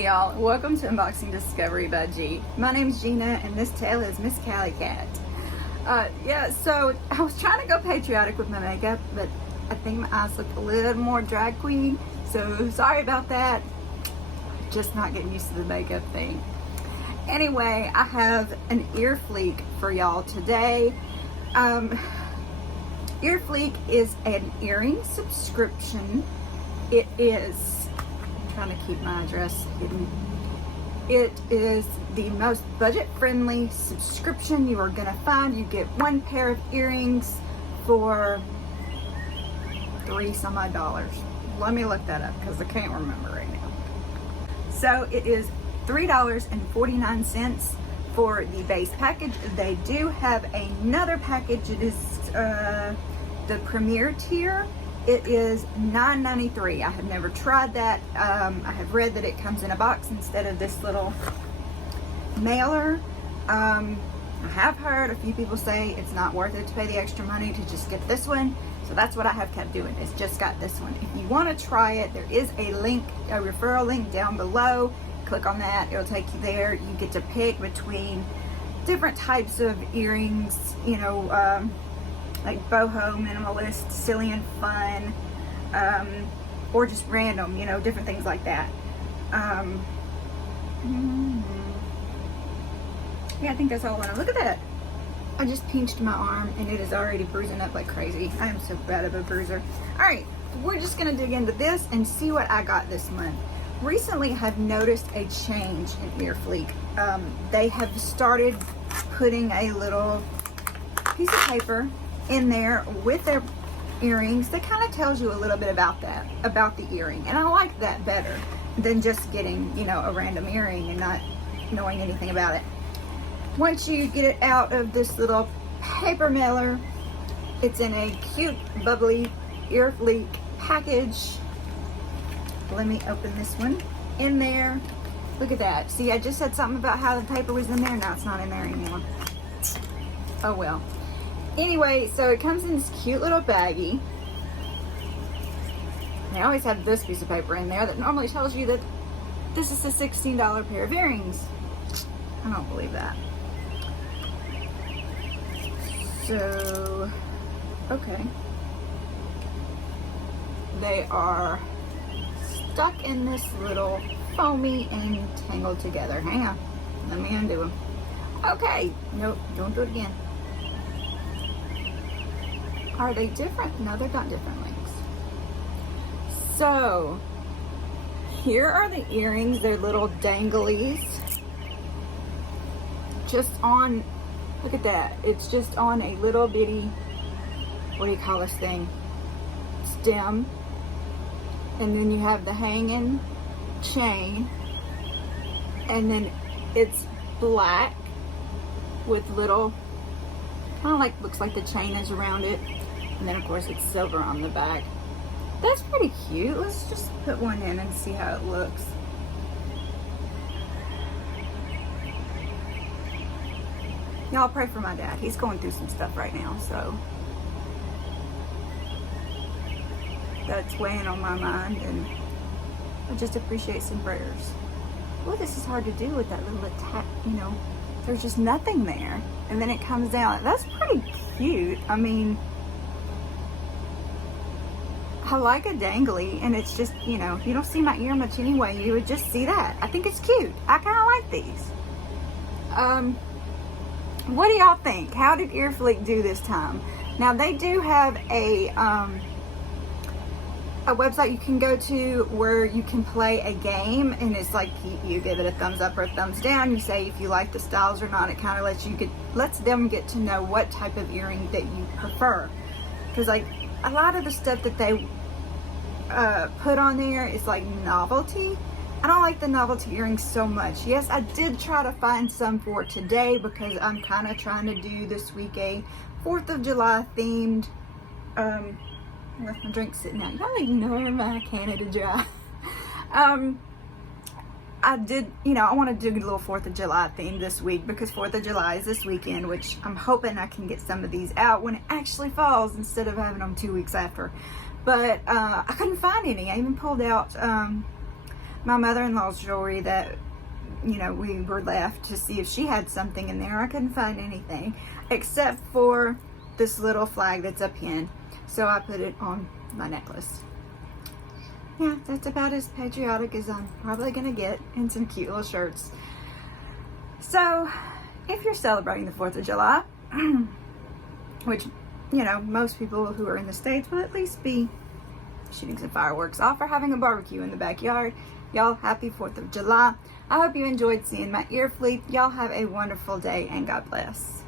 Hey y'all, welcome to Unboxing Discovery by G. My name's Gina and this tail is Miss Cali Cat. So I was trying to go patriotic with my makeup, but I think my eyes look a little more drag queen, so sorry about that. Just not getting used to the makeup thing. Anyway, I have an EarFleek for y'all today. EarFleek is an earring subscription. It is, I'm trying to keep my address hidden. It is the most budget-friendly subscription you are gonna find. You get one pair of earrings for $3 some odd. Let me look that up because I can't remember right now. So it is $3.49 for the base package. They do have another package. It is the premier tier. It is $9.93. I have never tried that. I have read that it comes in a box instead of this little mailer. I have heard a few people say it's not worth it to pay the extra money to just get this one. So that's what I have kept doing, is just got this one. If you want to try it, there is a link, a referral link down below. Click on that, it'll take you there. You get to pick between different types of earrings, you know, like Boho, Minimalist, Silly and Fun, or just random, you know, different things like that. Yeah, I think that's all I want to look at that. I just pinched my arm and it is already bruising up like crazy. I am so bad of a bruiser. All right, we're just gonna dig into this and see what I got this month. Recently, I've noticed a change in EarFleek. They have started putting a little piece of paper in there with their earrings that kind of tells you a little bit about that, about the earring. And I like that better than just getting, you know, a random earring and not knowing anything about it. Once you get it out of this little paper mailer, it's in a cute, bubbly EarFleek package. Let me open this one. In there, look at that. See, I just said something about how the paper was in there. Now it's not in there anymore. Oh well. Anyway, so it comes in this cute little baggie. They always have this piece of paper in there that normally tells you that this is a $16 pair of earrings. I don't believe that. So, okay. They are stuck in this little foamy and tangled together. Hang on, let me undo them. Okay, nope, don't do it again. Are they different? No, they're not different links. So, here are the earrings. They're little danglies. Just on, look at that. It's just on a little bitty, what do you call this thing? Stem. And then you have the hanging chain. And then it's black with little, kind of like, looks like the chain is around it. And then of course it's silver on the back. That's pretty cute. Let's just put one in and see how it looks. Y'all pray for my dad. He's going through some stuff right now, so that's weighing on my mind, and I just appreciate some prayers. Well, this is hard to do with that little attack, you know, there's just nothing there. And then it comes down. That's pretty cute. I mean, I like a dangly, and it's just, you know, you don't see my ear much anyway. You would just see that. I think it's cute. I kind of like these. What do y'all think? How did EarFleek do this time? Now, they do have a website you can go to where you can play a game, and it's like you give it a thumbs up or a thumbs down. You say if you like the styles or not. It kind of lets them get to know what type of earring that you prefer. Because like a lot of the stuff that they put on there is like novelty. I don't like the novelty earrings so much. Yes, I did try to find some for today because I'm kind of trying to do this week a 4th of July themed. I left my drink sitting out. Y'all ignore my Canada Dry. I did, you know, I want to do a little 4th of July theme this week because 4th of July is this weekend, which I'm hoping I can get some of these out when it actually falls instead of having them 2 weeks after. But I couldn't find any. I even pulled out my mother-in-law's jewelry that, you know, we were left to see if she had something in there. I couldn't find anything except for this little flag that's a pin. So I put it on my necklace. Yeah, that's about as patriotic as I'm probably gonna get, and some cute little shirts. So if you're celebrating the 4th of July, which, you know, most people who are in the States will at least be shooting some fireworks off or having a barbecue in the backyard. Y'all, happy 4th of July. I hope you enjoyed seeing my EarFleek. Y'all have a wonderful day and God bless.